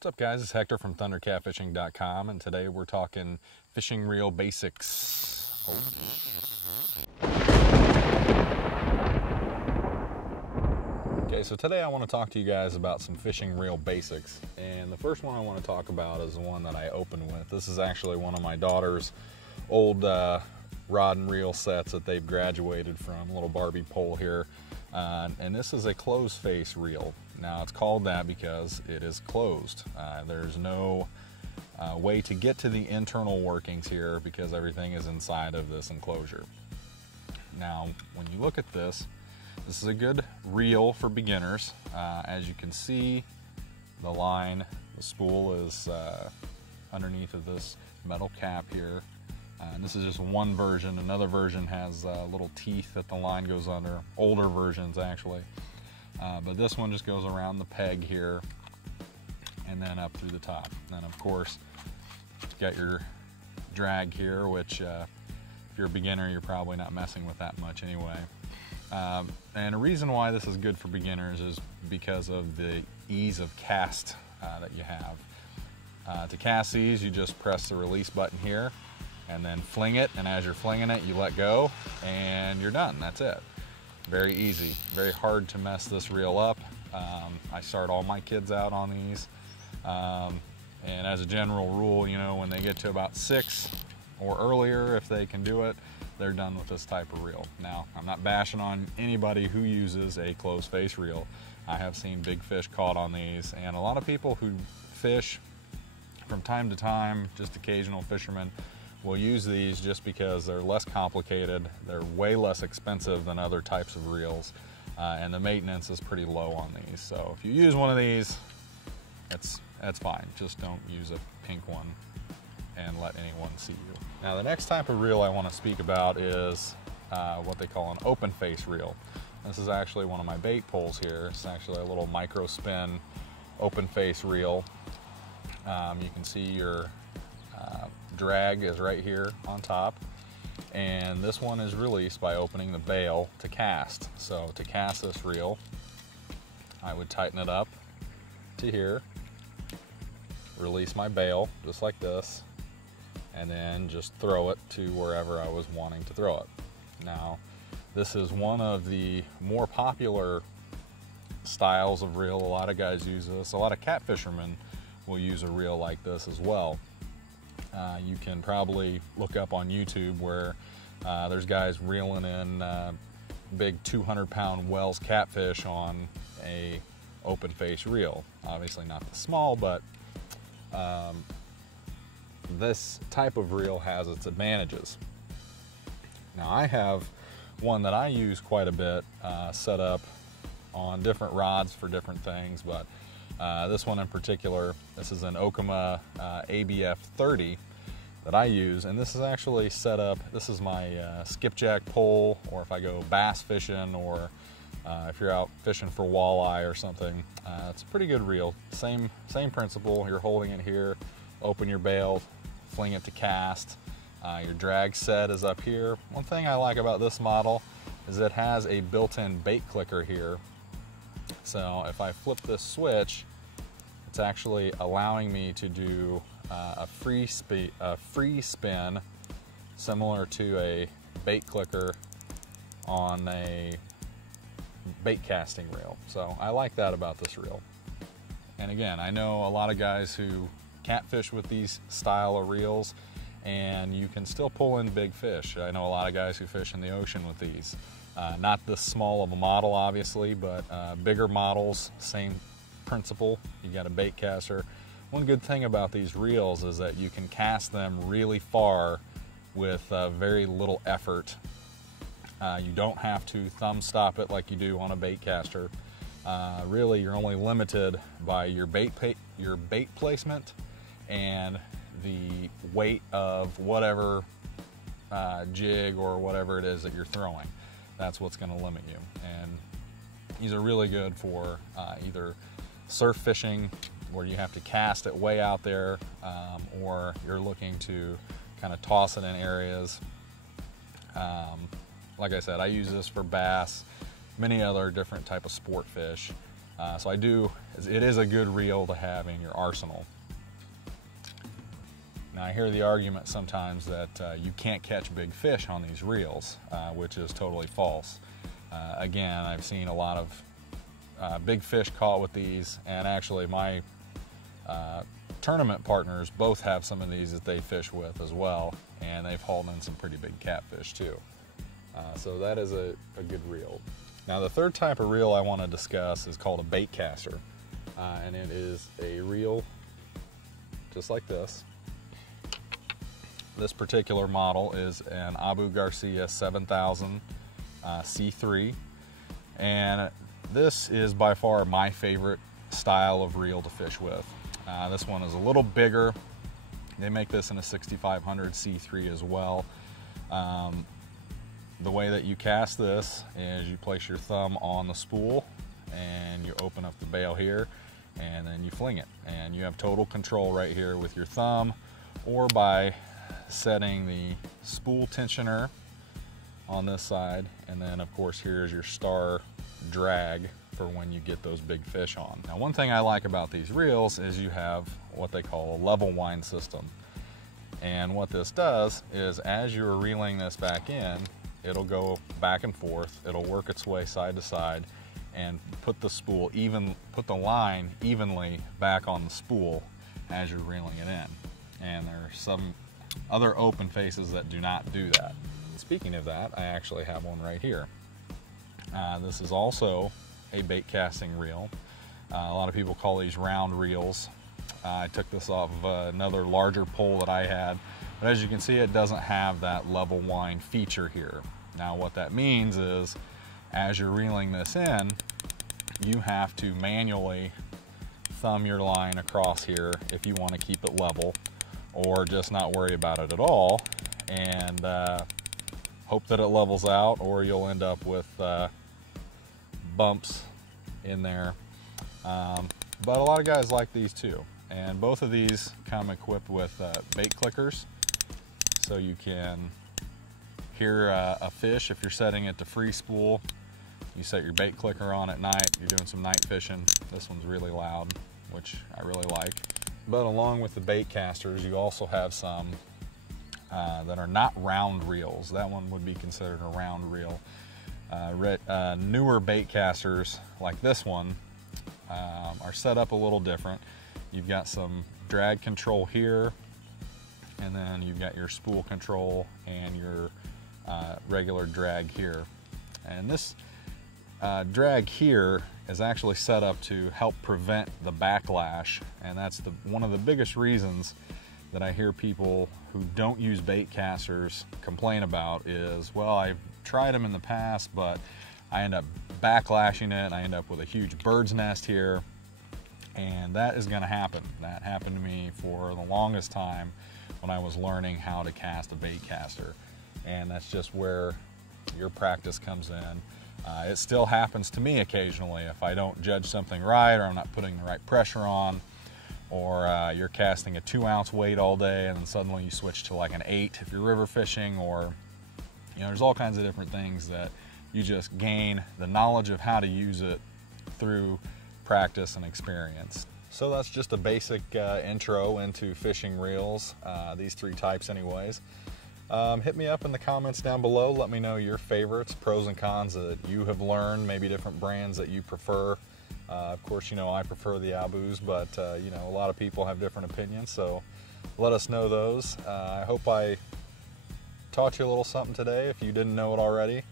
What's up, guys? It's Hector from thundercatfishing.com, and today we're talking fishing reel basics. Okay, so today I want to talk to you guys about some fishing reel basics, and the first one I want to talk about is the one that I open with. This is actually one of my daughter's old rod and reel sets that they've graduated from, a little Barbie pole here, and this is a closed face reel. Now it's called that because it is closed. There's no way to get to the internal workings here because everything is inside of this enclosure. Now when you look at this is a good reel for beginners. As you can see, the line, the spool is underneath of this metal cap here. And this is just one version. Another version has little teeth that the line goes under, older versions actually. But this one just goes around the peg here and then up through the top. And then of course, you've got your drag here, which if you're a beginner, you're probably not messing with that much anyway. And a reason why this is good for beginners is because of the ease of cast that you have. To cast these, you just press the release button here and then fling it, and as you're flinging it, you let go and you're done. That's it. Very easy, very hard to mess this reel up. I start all my kids out on these, and as a general rule, you know, when they get to about 6 or earlier, if they can do it, they're done with this type of reel. Now, I'm not bashing on anybody who uses a closed face reel. I have seen big fish caught on these, and a lot of people who fish from time to time, just occasional fishermen, will use these just because they're less complicated, they're way less expensive than other types of reels, and the maintenance is pretty low on these. So if you use one of these, that's fine. Just don't use a pink one and let anyone see you. Now the next type of reel I want to speak about is what they call an open face reel. This is actually one of my bait poles here. It's actually a little micro spin open face reel. You can see your drag is right here on top, and this one is released by opening the bail to cast. So to cast this reel, I would tighten it up to here, release my bail just like this, and then just throw it to wherever I was wanting to throw it. Now this is one of the more popular styles of reel. A lot of guys use this. A lot of catfishermen will use a reel like this as well. You can probably look up on YouTube where there's guys reeling in big 200-pound Wells catfish on a open face reel. Obviously not the small, but this type of reel has its advantages. Now I have one that I use quite a bit, set up on different rods for different things, but this one in particular, this is an Okuma ABF 30 that I use, and this is actually set up, this is my skipjack pole, or if I go bass fishing, or if you're out fishing for walleye or something. It's a pretty good reel. Same principle. You're holding it here, open your bail, fling it to cast. Your drag set is up here. One thing I like about this model is it has a built-in bait clicker here. So if I flip this switch, it's actually allowing me to do a free spin similar to a bait clicker on a bait casting reel. So I like that about this reel. And again, I know a lot of guys who catfish with these style of reels, and you can still pull in big fish. I know a lot of guys who fish in the ocean with these. Not this small of a model, obviously, but bigger models, same principle. You got a bait caster. One good thing about these reels is that you can cast them really far with very little effort. You don't have to thumb stop it like you do on a bait caster. Really, you're only limited by your bait placement and the weight of whatever jig or whatever it is that you're throwing. That's what's going to limit you. And these are really good for either surf fishing, where you have to cast it way out there, or you're looking to kind of toss it in areas. Like I said, I use this for bass, many other different type of sport fish. So it is a good reel to have in your arsenal. Now I hear the argument sometimes that you can't catch big fish on these reels, which is totally false. Again, I've seen a lot of big fish caught with these, and actually my tournament partners both have some of these that they fish with as well, and they've hauled in some pretty big catfish too. So that is a good reel. Now the third type of reel I want to discuss is called a bait caster, and it is a reel just like this. This particular model is an Abu Garcia 7000 C3, and this is by far my favorite style of reel to fish with. This one is a little bigger. They make this in a 6500 C3 as well. The way that you cast this is you place your thumb on the spool and you open up the bail here, and then you fling it, and you have total control right here with your thumb, or by setting the spool tensioner on this side, and then of course here's your star drag for when you get those big fish on. Now one thing I like about these reels is you have what they call a level wind system, and what this does is as you're reeling this back in, it'll go back and forth, it'll work its way side to side and put the line evenly back on the spool as you're reeling it in. And there are some other open faces that do not do that. Speaking of that, I actually have one right here. This is also a bait casting reel. A lot of people call these round reels. I took this off of another larger pole that I had, but as you can see, it doesn't have that level wind feature here. Now what that means is as you're reeling this in, you have to manually thumb your line across here if you want to keep it level, or just not worry about it at all and hope that it levels out, or you'll end up with bumps in there. But a lot of guys like these too, and both of these come equipped with bait clickers, so you can hear a fish if you're setting it to free spool. You set your bait clicker on at night, you're doing some night fishing. This one's really loud, which I really like. But along with the bait casters, you also have some that are not round reels. That one would be considered a round reel. Newer bait casters like this one are set up a little different. You've got some drag control here, and then you've got your spool control and your regular drag here. And this drag here is actually set up to help prevent the backlash, and that's one of the biggest reasons that I hear people who don't use bait casters complain about is, well, I've tried them in the past, but I end up backlashing it, and I end up with a huge bird's nest here, and that is going to happen. That happened to me for the longest time when I was learning how to cast a bait caster, and that's just where your practice comes in. It still happens to me occasionally if I don't judge something right, or I'm not putting the right pressure on, or you're casting a 2-ounce weight all day and then suddenly you switch to like an 8 if you're river fishing, or there's all kinds of different things that you just gain the knowledge of how to use it through practice and experience. So that's just a basic intro into fishing reels, these 3 types anyways. Hit me up in the comments down below. Let me know your favorites, pros and cons that you have learned, maybe different brands that you prefer. Of course, I prefer the Abus, but a lot of people have different opinions, so let us know those. I hope I taught you a little something today if you didn't know it already.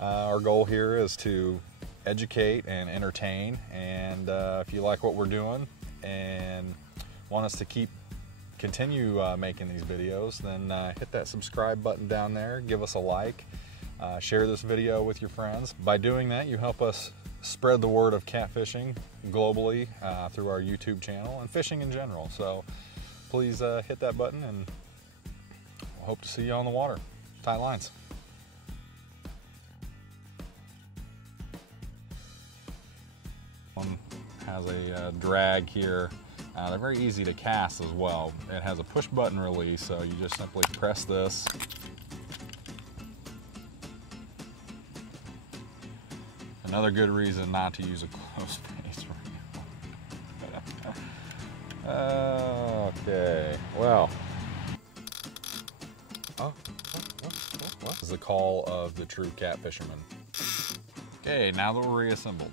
Our goal here is to educate and entertain, and if you like what we're doing and want us to continue making these videos, then hit that subscribe button down there, give us a like, share this video with your friends. By doing that, you help us spread the word of catfishing globally through our YouTube channel and fishing in general. So please hit that button, and we'll hope to see you on the water. Tight lines. One has a drag here. They're very easy to cast as well. It has a push button release, so you just simply press this. Another good reason not to use a closed face Okay, well. What? This is the call of the true catfisherman. Okay, now that we're reassembled,